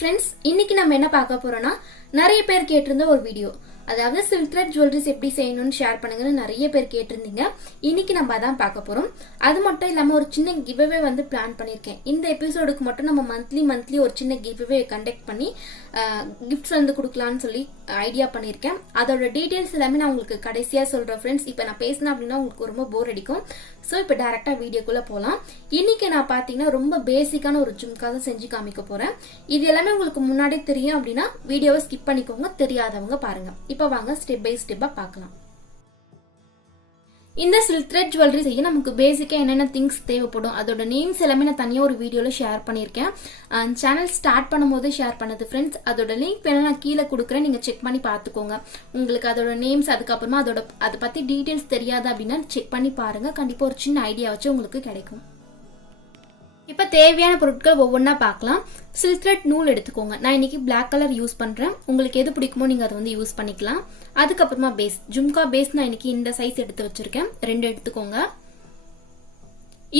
Friends, இன்னைக்கு நம்ம என்ன பார்க்க போறோம்னா நிறைய பேர் கேட்டிருந்த ஒரு வீடியோ. அதாவது சில்க் த்ரெட் ஜுவல்லரிஸ் எப்படி செய்யணும்னு ஷேர் பண்ணுங்கன்னு நிறைய பேர் கேட்டிருந்தீங்க. இன்னைக்கு நம்ம அதான் பார்க்க போறோம். அது மட்டும் இல்லாம ஒரு சின்ன கிவ்அவே வந்து பிளான் பண்ணியிருக்கேன். இந்த எபிசோடுக்கு மட்டும் நம்ம மந்த்லி ஒரு சின்ன கிவ்அவே கண்டக்ட் பண்ணி கிஃப்ட்ஸ் வந்து கொடுக்கலான்னு சொல்லி ஐடியா பண்ணியிருக்கேன். அதோட டீடைல்ஸ் எல்லாமே நான் உங்களுக்கு கடைசியா சொல்றேன் ஃப்ரெண்ட்ஸ். இப்போ நான் பேசினேன் அப்படின்னா உங்களுக்கு ரொம்ப போர் அடிக்கும். ஸோ இப்போ டைரக்டா வீடியோக்குள்ள போகலாம். இன்னைக்கு நான் பார்த்தீங்கன்னா ரொம்ப பேசிக்கான ஒரு ஜும்கா தான் செஞ்சு காமிக்க போறேன். இது எல்லாமே உங்களுக்கு முன்னாடி தெரியும் அப்படின்னா வீடியோவை ஸ்கிப் பண்ணிக்கோங்க, தெரியாதவங்க பாருங்க. இப்போ வாங்க ஸ்டெப் பை ஸ்டெப்பா பார்க்கலாம். இந்த சில்க் த்ரெட் ஜுவல்லரி செய்ய நமக்கு பேசிக்கா என்னென்ன திங்ஸ் தேவைப்படும், அதோட நேம்ஸ் எல்லாமே நான் தனியாக ஒரு வீடியோல ஷேர் பண்ணியிருக்கேன். சேனல் ஸ்டார்ட் பண்ணும்போது ஷேர் பண்ணது ஃப்ரெண்ட்ஸ். அதோட லிங்க் வேணா நான் கீழே கொடுக்குறேன், நீங்க செக் பண்ணி பார்த்துக்கோங்க. உங்களுக்கு அதோட நேம்ஸ் அதுக்கப்புறமா அதை பத்தி டீடைல்ஸ் தெரியாது அப்படின்னா செக் பண்ணி பாருங்க. கண்டிப்பா ஒரு சின்ன ஐடியா வச்சு உங்களுக்கு கிடைக்கும். இப்ப தேவையான பொருட்கள் ஒவ்வொன்றா பார்க்கலாம். சில்க் த்ரெட் நூல் எடுத்துக்கோங்க. நான் இன்னைக்கு பிளாக் கலர் யூஸ் பண்றேன். உங்களுக்கு எது பிடிக்குமோ நீங்க அதை வந்து யூஸ் பண்ணிக்கலாம். அதுக்கப்புறமா பேஸ், ஜும்கா பேஸ் நான் இன்னைக்கு இந்த சைஸ் எடுத்து வச்சிருக்கேன், 2 எடுத்துக்கோங்க.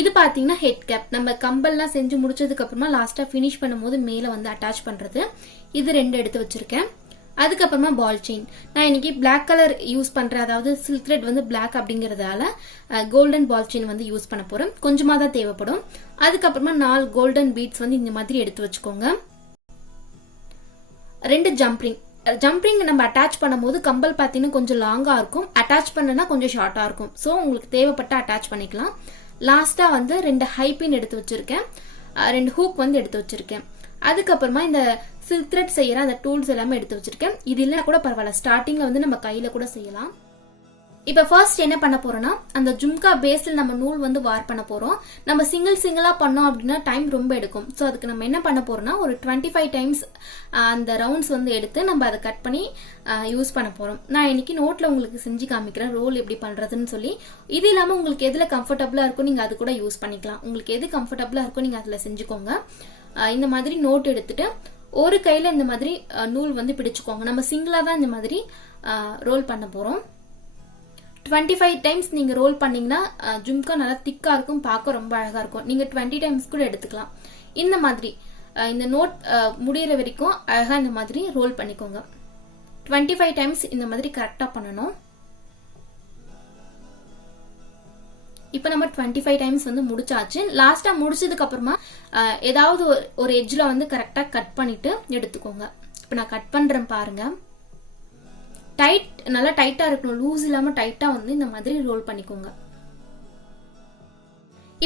இது பாத்தீங்கன்னா ஹெட் கேப், நம்ம கம்பல்லாம் செஞ்சு முடிச்சதுக்கு அப்புறமா லாஸ்டா பினிஷ் பண்ணும்போது மேல வந்து அட்டாச் பண்றது. இது 2 எடுத்து வச்சிருக்கேன். அதுக்கப்புறமா பால் செயின், நான் இன்னைக்கு பிளாக் கலர் யூஸ் பண்றேன். அதாவது சில்க் த்ரெட் வந்து பிளாக் அப்படிங்கறதால கோல்டன் பால் செயின் வந்து யூஸ் பண்ண போறேன். கொஞ்சமா தான் தேவைப்படும். அதுக்கப்புறமா 4 கோல்டன் பீட்ஸ் வந்து இந்த மாதிரி எடுத்து வச்சுக்கோங்க. 2 ஜம்ப்ரிங் நம்ம அட்டாச் பண்ணும்போது கம்பல் பார்த்தீங்கன்னா கொஞ்சம் லாங்கா இருக்கும், அட்டாச் பண்ணனா கொஞ்சம் ஷார்ட்டா இருக்கும். ஸோ உங்களுக்கு தேவைப்பட்ட அட்டாச் பண்ணிக்கலாம். லாஸ்டா வந்து 2 ஹைபின் எடுத்து வச்சிருக்கேன், 2 ஹூக் வந்து எடுத்து வச்சிருக்கேன். அதுக்கப்புறமா இந்த சில்க் த்ரெட் செய்யற அந்த டூல்ஸ் எல்லாமே எடுத்து வச்சிருக்கேன். இது இல்லைனா கூட பரவாயில்ல, ஸ்டார்டிங்ல வந்து நம்ம கையில கூட செய்யலாம். இப்ப ஃபர்ஸ்ட் என்ன பண்ண போறோம்னா, அந்த ஜும்கா பேஸ்ல நம்ம நூல் வந்து வார் பண்ண போறோம். நம்ம சிங்கிளா பண்ணோம் அப்படின்னா டைம் ரொம்ப எடுக்கும். ஸோ அதுக்கு நம்ம என்ன பண்ண போறோம்னா ஒரு 25 டைம்ஸ் அந்த ரவுண்ட்ஸ் வந்து எடுத்து நம்ம அதை கட் பண்ணி யூஸ் பண்ண போறோம். நான் இன்னைக்கு நோட்ல உங்களுக்கு செஞ்சு காமிக்கிறேன் ரோல் எப்படி பண்றதுன்னு சொல்லி. இது இல்லாம உங்களுக்கு எதுல கம்ஃபர்டபுளா இருக்கும் நீங்க அது கூட யூஸ் பண்ணிக்கலாம். உங்களுக்கு எது கம்ஃபர்டபுளா இருக்கும் நீங்க அதுல செஞ்சுக்கோங்க. இந்த மாதிரி நோட் எடுத்துட்டு ஒரு கையில இந்த மாதிரி நூல் வந்து பிடிச்சுக்கோங்க. நம்ம சிங்கிளா தான் இந்த மாதிரி ரோல் பண்ண போறோம். 25 டைம்ஸ் நீங்க ரோல் பண்ணீங்கன்னா ஜும்கா நல்லா திக்கா இருக்கும், பார்க்க ரொம்ப அழகா இருக்கும். நீங்க 20 டைம்ஸ் கூட எடுத்துக்கலாம். இந்த மாதிரி இந்த நோட் முடியற வரைக்கும் அழகா இந்த மாதிரி ரோல் பண்ணிக்கோங்க. 25 டைம்ஸ் இந்த மாதிரி கரெக்டா பண்ணணும். இப்ப நம்ம 25 டைம்ஸ் வந்து முடிச்சாச்சு. லாஸ்டா முடிச்சதுக்கு அப்புறமா ஏதாவது ஒரு எட்ஜ்ல வந்து கரெக்டா கட் பண்ணிட்டு எடுத்துக்கோங்க. இப்ப நான் கட் பண்றேன் பாருங்க. நல்லா டைட்டா இருக்கணும், லூஸ் இல்லாம டைட்டா வந்து இந்த மாதிரி ரோல் பண்ணிக்கோங்க.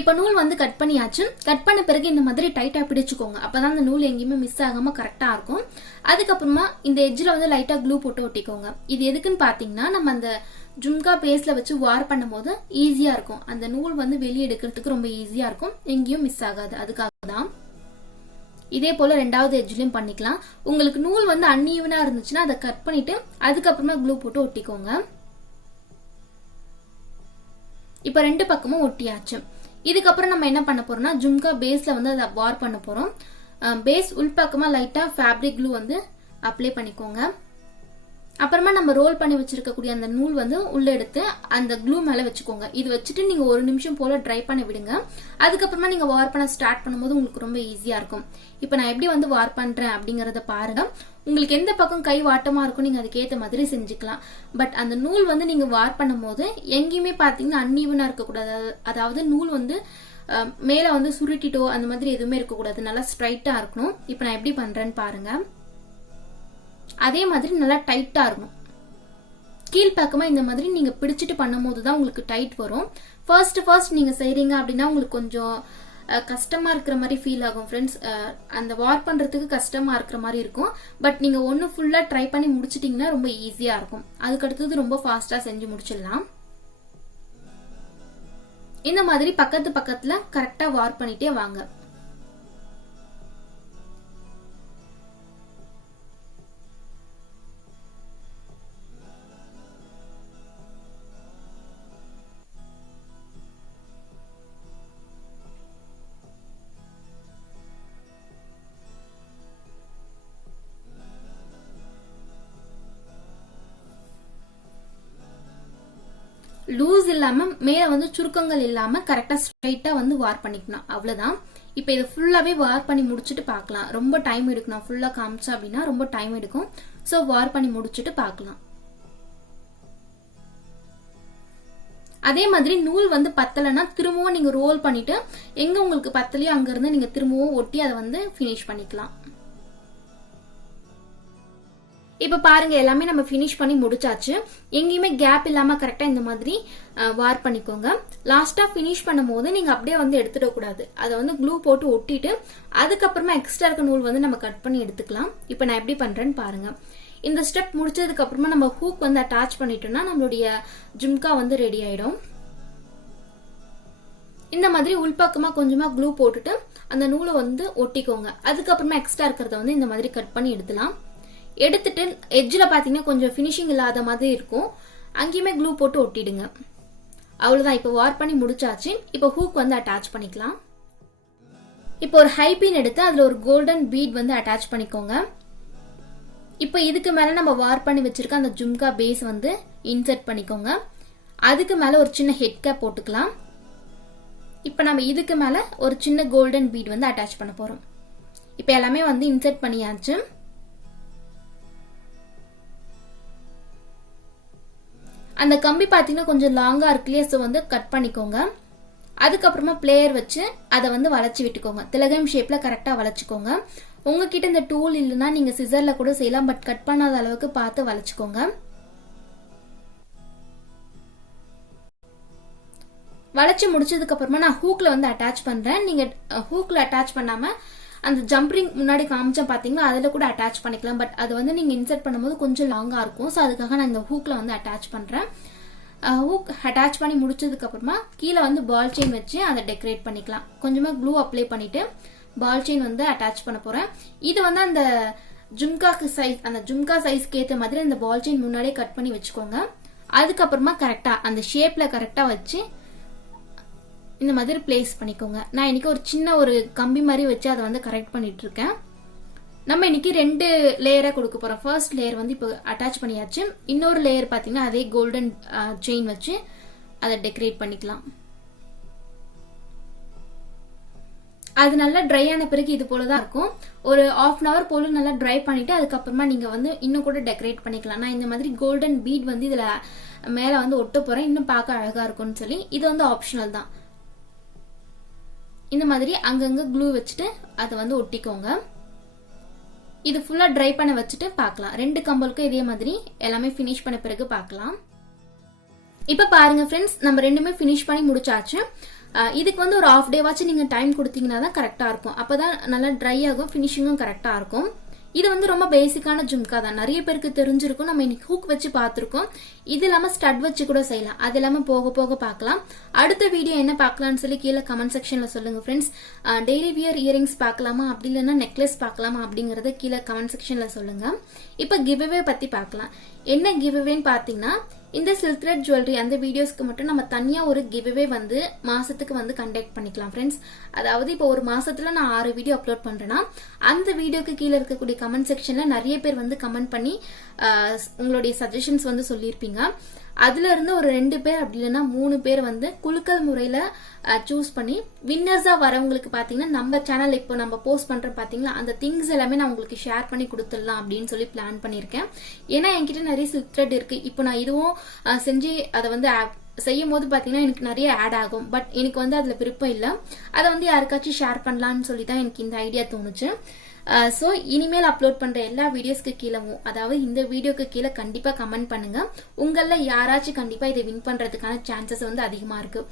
இப்ப நூல் வந்து கட் பண்ணியாச்சு. கட் பண்ண பிறகு இந்த மாதிரி டைட்டா பிடிச்சுக்கோங்க. அப்பதான் அந்த நூல் எங்கேயுமே மிஸ் ஆகாம கரெக்டா இருக்கும். அதுக்கப்புறமா இந்த எட்ஜ்ல வந்து லைட்டா க்ளூ போட்டு ஒட்டிக்கோங்க. இது எதுக்குன்னு பாத்தீங்கன்னா நம்ம அந்த ஜும்கா பேஸ்ல வச்சு வார் பண்ணும் போது ஈஸியா இருக்கும். அந்த நூல் வந்து வெளியே எடுக்கிறதுக்கு ரொம்ப ஈஸியா இருக்கும், எங்கேயும் மிஸ் ஆகாது. அதுக்காக தான். இதே போல 2வது எட்ஜ்லயும் பண்ணிக்கலாம். உங்களுக்கு நூல் வந்து அன்ஈவனா இருந்துச்சுன்னா அதை கட் பண்ணிட்டு அதுக்கப்புறமா க்ளூ போட்டு ஒட்டிக்கோங்க. இப்ப 2 பக்கமும் ஒட்டியாச்சு. இதுக்கப்புறம் நம்ம என்ன பண்ண போறோம்னா ஜும்கா பேஸ்ல வந்து அதை வார் பண்ண போறோம். பேஸ் உள்பக்கமா லைட்டா ஃபேப்ரிக் க்ளூ வந்து அப்ளை பண்ணிக்கோங்க. அப்புறமா நம்ம ரோல் பண்ணி வச்சிருக்கக்கூடிய அந்த நூல் வந்து உள்ள எடுத்து அந்த க்ளூ மேல வச்சுக்கோங்க. இது வச்சுட்டு நீங்க 1 நிமிஷம் போல ட்ரை பண்ண விடுங்க. அதுக்கப்புறமா நீங்க வார் பண்ண ஸ்டார்ட் பண்ணும்போது உங்களுக்கு ரொம்ப ஈஸியா இருக்கும். இப்ப நான் எப்படி வந்து வார் பண்றேன் அப்படிங்கறத பாருங்க. உங்களுக்கு எந்த பக்கம் கை வாட்டமா இருக்கும் நீங்க அதுக்கேற்ற மாதிரி செஞ்சுக்கலாம். பட் அந்த நூல் வந்து நீங்க வார் பண்ணும் போது எங்கேயுமே பாத்தீங்கன்னா அன்ஈவனா இருக்கக்கூடாது. அதாவது நூல் வந்து மேல வந்து சுருட்டிட்டோ அந்த மாதிரி எதுவுமே இருக்கக்கூடாது, நல்லா ஸ்ட்ரைட்டா இருக்கணும். இப்ப நான் எப்படி பண்றேன்னு பாருங்க. அதே மாதிரி நல்லா டைட்டா இருக்கும். கீழ்பக்கமா இந்த மாதிரி நீங்க பிடிச்சிட்டு பண்ணும் போதுதான் உங்களுக்கு டைட் வரும். ஃபர்ஸ்ட் நீங்க செய்றீங்க அப்படின்னா உங்களுக்கு கொஞ்சம் கஷ்டமா இருக்கிற மாதிரி ஃபீல் ஆகும் ஃப்ரெண்ட்ஸ். அந்த வார் பண்றதுக்கு கஷ்டமா இருக்கிற மாதிரி இருக்கும். பட் நீங்க ஒன்னு ஃபுல்லா ட்ரை பண்ணி முடிச்சிட்டீங்கன்னா ரொம்ப ஈஸியா இருக்கும். அதுக்கு அடுத்தது ரொம்ப ஃபாஸ்டா செஞ்சு முடிச்சிடலாம். இந்த மாதிரி பக்கத்துல கரெக்டா வார் பண்ணிட்டே வாங்க. லூஸ் இல்லாம மேல வந்து சுருக்கங்கள் இல்லாம கரெக்டா ஸ்ட்ரைட்டா வந்து வார் பண்ணிக்கணும். அவ்வளவுதான். இப்போ இதை ஃபுல்லாகவே வார் பண்ணி முடிச்சுட்டு பார்க்கலாம். ரொம்ப டைம் எடுக்கும், நான் ஃபுல்லாக காமிச்சேன் அப்படின்னா ரொம்ப டைம் எடுக்கும். ஸோ வார் பண்ணி முடிச்சுட்டு பார்க்கலாம். அதே மாதிரி நூல் வந்து பத்தலைன்னா திரும்பவும் நீங்கள் ரோல் பண்ணிட்டு எங்கே உங்களுக்கு பத்தலையோ அங்கேருந்து நீங்கள் திரும்பவும் ஒட்டி அதை வந்து ஃபினிஷ் பண்ணிக்கலாம். இப்போ பாருங்க எல்லாமே நம்ம ஃபினிஷ் பண்ணி முடிச்சாச்சு. எங்கேயுமே கேப் இல்லாமல் கரெக்டாக இந்த மாதிரி வார் பண்ணிக்கோங்க. லாஸ்ட்டாக ஃபினிஷ் பண்ணும் போது நீங்கள் அப்படியே வந்து எடுத்துடக்கூடாது. அதை வந்து க்ளூ போட்டு ஒட்டிட்டு அதுக்கப்புறமா எக்ஸ்ட்ரா இருக்க நூல் வந்து நம்ம கட் பண்ணி எடுத்துக்கலாம். இப்போ நான் எப்படி பண்ணுறேன்னு பாருங்க. இந்த ஸ்டெப் முடிச்சதுக்கு அப்புறமா நம்ம ஹூக் வந்து அட்டாச் பண்ணிட்டோம்னா நம்மளுடைய ஜும்கா வந்து ரெடி ஆயிடும். இந்த மாதிரி உள்பக்கமா கொஞ்சமா க்ளூ போட்டுட்டு அந்த நூலை வந்து ஒட்டிக்கோங்க. அதுக்கப்புறமா எக்ஸ்ட்ரா இருக்கிறத வந்து இந்த மாதிரி கட் பண்ணி எடுத்துலாம். எடுத்துட்டு எட்ஜில் பார்த்தீங்கன்னா கொஞ்சம் ஃபினிஷிங் இல்லாத மாதிரி இருக்கும், அங்கேயுமே க்ளூ போட்டு ஒட்டிடுங்க. அவ்வளோதான். இப்போ வார் பண்ணி முடிச்சாச்சு. இப்போ ஹூக் வந்து அட்டாச் பண்ணிக்கலாம். இப்போ ஒரு ஹை பின் எடுத்து அதில் ஒரு கோல்டன் பீட் வந்து அட்டாச் பண்ணிக்கோங்க. இப்போ இதுக்கு மேலே நம்ம வார் பண்ணி வச்சிருக்க அந்த ஜும்கா பேஸ் வந்து இன்சர்ட் பண்ணிக்கோங்க. அதுக்கு மேலே ஒரு சின்ன ஹெட் கேப் போட்டுக்கலாம். இப்போ நம்ம இதுக்கு மேலே ஒரு சின்ன கோல்டன் பீட் வந்து அட்டாச் பண்ண போகிறோம். இப்போ எல்லாமே வந்து இன்சர்ட் பண்ணியாச்சு. அந்த கம்பி பார்த்தீங்கன்னா கொஞ்சம் லாங்காக இருக்கு இல்லையா, ஸோ வந்து கட் பண்ணிக்கோங்க. அதுக்கப்புறமா பிளேயர் வச்சு அதை வந்து வளைச்சி விட்டுக்கோங்க. திலகம் ஷேப்பில் கரெக்டாக வளைச்சிக்கோங்க. உங்ககிட்ட இந்த டூல் இல்லைன்னா நீங்கள் சிசரில் கூட செய்யலாம், பட் கட் பண்ணாத அளவுக்கு பார்த்து வளைச்சிக்கோங்க. வளைச்சி முடிச்சதுக்கு அப்புறமா நான் ஹூக்ல வந்து அட்டாச் பண்றேன். நீங்க ஹூக்ல அட்டாச் பண்ணாம அந்த ஜம்ப்ரிங் முன்னாடி காமிச்சேன் பாத்தீங்களா, அதுல கூட அட்டாச் பண்ணிக்கலாம். பட் அது வந்து நீங்க இன்சர்ட் பண்ணும்போது கொஞ்சம் லாங்கா இருக்கும். ஸோ அதுக்காக நான் இந்த ஹூக்ல வந்து அட்டாச் பண்றேன். ஹூக் அட்டாச் பண்ணி முடிச்சதுக்கு அப்புறமா கீழே வந்து பால் செயின் வச்சு அதை டெக்கரேட் பண்ணிக்கலாம். கொஞ்சமா க்ளூ அப்ளை பண்ணிட்டு பால் செயின் வந்து அட்டாச் பண்ண போறேன். இது வந்து அந்த ஜும்காக்கு சைஸ், அந்த ஜும்கா சைஸ்க்கு ஏற்ற மாதிரி அந்த பால் செயின் முன்னாடியே கட் பண்ணி வச்சுக்கோங்க. அதுக்கப்புறமா கரெக்டா அந்த ஷேப்ல கரெக்டா வச்சு இந்த மாதிரி பிளேஸ் பண்ணிக்கோங்க. நான் இன்னைக்கு ஒரு சின்ன ஒரு கம்பி மாதிரி வச்சு அதை வந்து கரெக்ட் பண்ணிட்டு இருக்கேன். நம்ம இன்னைக்கு 2 லேயரா கொடுக்க போறோம். ஃபர்ஸ்ட் லேயர் வந்து இப்போ அட்டாச் பண்ணியாச்சு. இன்னொரு லேயர் பார்த்தீங்கன்னா அதே கோல்டன் செயின் வச்சு அதை டெக்கரேட் பண்ணிக்கலாம். அது நல்லா ட்ரை ஆன பிறகு இது போலதான் இருக்கும். ஒரு 1/2 hour போல நல்லா ட்ரை பண்ணிட்டு அதுக்கப்புறமா நீங்க வந்து இன்னும் கூட டெக்கரேட் பண்ணிக்கலாம். நான் இந்த மாதிரி கோல்டன் பீட் வந்து இதுல மேல வந்து ஒட்ட போறேன், இன்னும் பார்க்க அழகா இருக்கும்னு சொல்லி. இது வந்து ஆப்ஷனல் தான். இந்த மாதிரி அங்கங்க க்ளூ வச்சுட்டு அதை வந்து ஒட்டிக்கோங்க. இது ஃபுல்லா ட்ரை பண்ண வச்சுட்டு பார்க்கலாம். 2 கம்பலுக்கும் இதே மாதிரி எல்லாமே ஃபினிஷ் பண்ண பிறகு பார்க்கலாம். இப்ப பாருங்க ஃப்ரெண்ட்ஸ், நம்ம ரெண்டுமே ஃபினிஷ் பண்ணி முடிச்சாச்சு. இதுக்கு வந்து ஒரு 1/2 day வாச்சும் நீங்க டைம் கொடுத்தீங்கன்னா தான் கரெக்டா இருக்கும். அப்பதான் நல்லா ட்ரை ஆகும், ஃபினிஷிங்கும் கரெக்டா இருக்கும். இது வந்து ரொம்ப பேசிக்கான ஜும்கா தான், நிறைய பேருக்கு தெரிஞ்சிருக்கும். நம்ம இன்னைக்கு ஹூக் வச்சு பார்த்துருக்கோம். இது இல்லாம ஸ்டட் வச்சு கூட செய்யலாம். அது இல்லாம போக போக பார்க்கலாம். அடுத்த வீடியோ என்ன பார்க்கலாம்னு சொல்லி கீழே கமெண்ட் செக்ஷன்ல சொல்லுங்க ஃப்ரெண்ட்ஸ். டெய்லி வியர் இயரிங்ஸ் பார்க்கலாமா, அப்படி இல்லைன்னா நெக்லஸ் பார்க்கலாமா அப்படிங்கறத கீழே கமெண்ட் செக்ஷன்ல சொல்லுங்க. இப்ப கிவ்அவே பத்தி பார்க்கலாம். என்ன கிவ்அவேன்னு பாத்தீங்கன்னா, இந்த சில்க் த்ரெட் ஜுவல்லரி அந்த வீடியோஸ்க்கு மட்டும் நம்ம தனியா ஒரு கிவ்அவே வந்து மாசத்துக்கு வந்து கண்டக்ட் பண்ணிக்கலாம் ஃப்ரெண்ட்ஸ். அதாவது இப்போ ஒரு மாசத்துல நான் 6 வீடியோ அப்லோட் பண்றேன்னா அந்த வீடியோக்கு கீழே இருக்கக்கூடிய கமெண்ட் செக்ஷன்ல நிறைய பேர் வந்து கமெண்ட் பண்ணி உங்களுடைய சஜஷன்ஸ் வந்து சொல்லியிருப்பீங்க. அதுல இருந்து ஒரு 2 பேர் அப்படி இல்லைன்னா 3 பேர் வந்து குலுக்கல் முறையில சூஸ் பண்ணி வின்னர்ஸா வரவங்களுக்கு பாத்தீங்கன்னா நம்ம சேனல் இப்போ நம்ம போஸ்ட் பண்றோம் பாத்தீங்களா, அந்த திங்ஸ் எல்லாமே நான் உங்களுக்கு ஷேர் பண்ணி கொடுத்துடலாம் அப்படின்னு சொல்லி பிளான் பண்ணிருக்கேன். ஏன்னா என்கிட்ட நிறைய சில்க் த்ரெட் இருக்கு. இப்போ நான் இதுவும் செஞ்சு அதை வந்து செய்யும் போது பாத்தீங்கன்னா எனக்கு நிறைய ஆட் ஆகும். பட் எனக்கு வந்து அதுல விருப்பம் இல்லை. அதை வந்து யாருக்காச்சும் ஷேர் பண்ணலாம்னு சொல்லி தான் எனக்கு இந்த ஐடியா தோணுச்சு. ஸோ இனிமேல் அப்லோட் பண்ற எல்லா வீடியோஸ்க்கு கீழவும், அதாவது இந்த வீடியோக்கு கீழே கண்டிப்பா கமெண்ட் பண்ணுங்க. உங்கள யாராச்சும் கண்டிப்பா இதை வின் பண்றதுக்கான சான்சஸ் வந்து அதிகமா இருக்கு.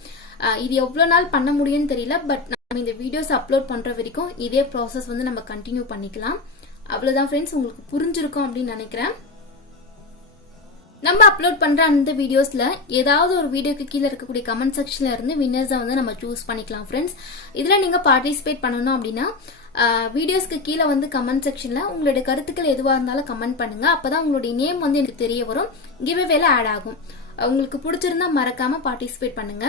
இது எவ்வளவு நாள் பண்ண முடியும்னு தெரியல. பட் நம்ம இந்த வீடியோஸ் அப்லோட் பண்ற வரைக்கும் இதே ப்ராசஸ் வந்து நம்ம கண்டினியூ பண்ணிக்கலாம். அவ்வளவுதான் ஃப்ரெண்ட்ஸ், உங்களுக்கு புரிஞ்சிருக்கும் அப்படின்னு நினைக்கிறேன். நம்ம அப்லோட் பண்ற அந்த வீடியோஸ்ல ஏதாவது ஒரு வீடியோக்கு கீழே இருக்கக்கூடிய கமெண்ட் செக்ஷன்ல இருந்து வின்னர்ஸை வந்து நம்ம சூஸ் பண்ணிக்கலாம் ஃப்ரெண்ட்ஸ். இதுல நீங்க பார்ட்டிசிபேட் பண்ணணும் அப்படின்னா வீடியோஸ்க்கு கீழே வந்து கமெண்ட் செக்ஷன்ல உங்களுடைய கருத்துக்கள் எதுவா இருந்தாலும் கமெண்ட் பண்ணுங்க. அப்பதான் உங்களுடைய நேம் வந்து எனக்கு தெரிய வரும், கிவ்அவேல ஆட் ஆகும். உங்களுக்கு பிடிச்சிருந்தா மறக்காம பார்ட்டிசிபேட் பண்ணுங்க.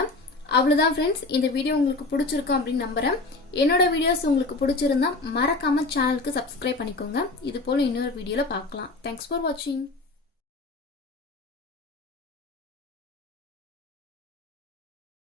அவ்வளவுதான் ஃப்ரெண்ட்ஸ், இந்த வீடியோ உங்களுக்கு பிடிச்சிருக்கும் அப்படின்னு நம்புறேன். என்னோட வீடியோஸ் உங்களுக்கு பிடிச்சிருந்தா மறக்காம சேனலுக்கு சப்ஸ்கிரைப் பண்ணிக்கோங்க. இது போல இன்னொரு வீடியோல பார்க்கலாம். தேங்க்ஸ் ஃபார் வாட்சிங்.